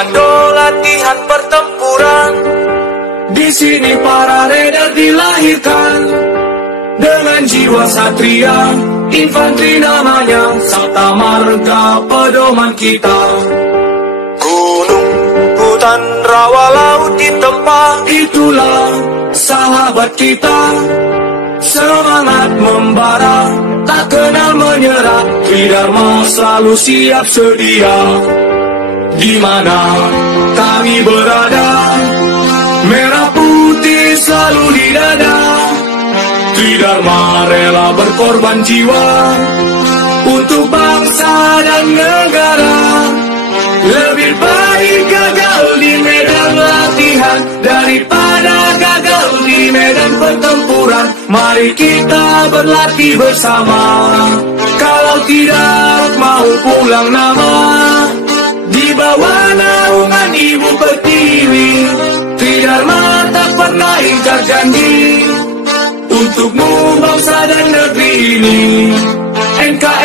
komando latihan pertempuran. Di sini para raider dilahirkan dengan jiwa satria, infanteri namanya, Sabta Marga pedoman kita. Gunung, hutan, rawa, laut ditempa, itulah sahabat kita. Semangat membara, tak kenal menyerah, Tridharma selalu siap sedia. Di mana kami berada, merah putih selalu di dada. Tridharma rela berkorban jiwa untuk bangsa dan negara. Lebih baik gagal di medan latihan daripada gagal di medan pertempuran. Mari kita berlatih bersama, kalau tidak mau pulang nama. Di bawah naungan Ibu Pertiwi, Tridharma tak pernah ingkar janji untukmu bangsa dan negeri ini. NKRI